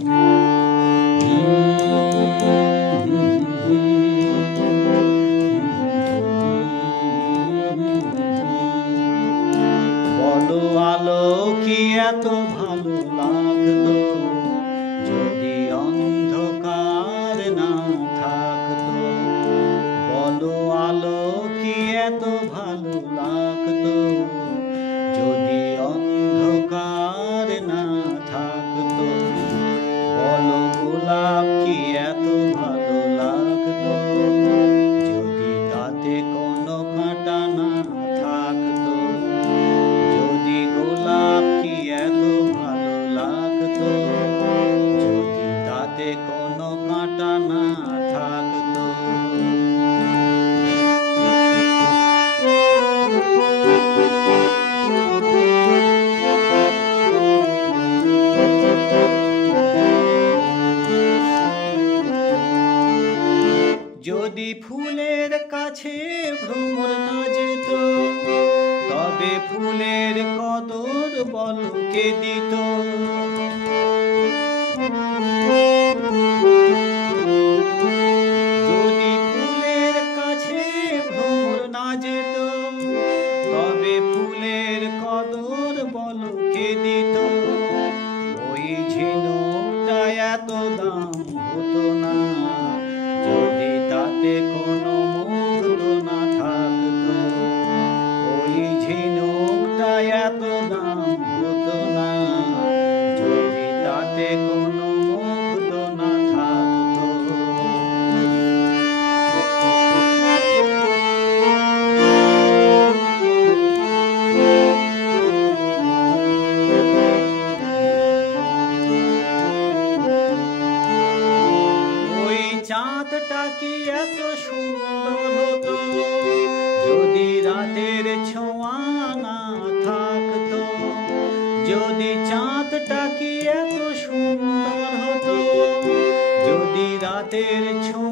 বলো আলো কি এত ভালো লাগতো যদি অন্ধকার না থাকতো। বলো আলো কি এত ভালো লাগতো যদি অন্ধকার না থাকতো। বলো গোলাপ কি এত ভালো লাগতো যদি তাতে কোনো কাঁটা না থাকতো। যদি গোলাপ কি এত ভালো লাগতো যদি তাতে কোনো কাঁটা না থাকতো। যদি ফুলের কাছে ভ্রমর না যেত তবে ফুলের কদর বলো কে দিত। যদি ফুলের কাছে ভ্রমর না যেত তবে ফুলের কদর বলো কে দিত। ওই ঝিনুকটা এত দাম হতো না যদি তাতে কোনো মুক্ত না থাকতো। ওই ঝিনুকটা এত দাম হতো না যদি তাতে কোনো মুক্ত না থাকতো। ওই চাঁদটা কি এত সুন্দর হতো যদি রাতের ছোঁয়া না থাকতো। যদি চাঁদটা কি এত সুন্দর হতো যদি রাতের ছোঁয়া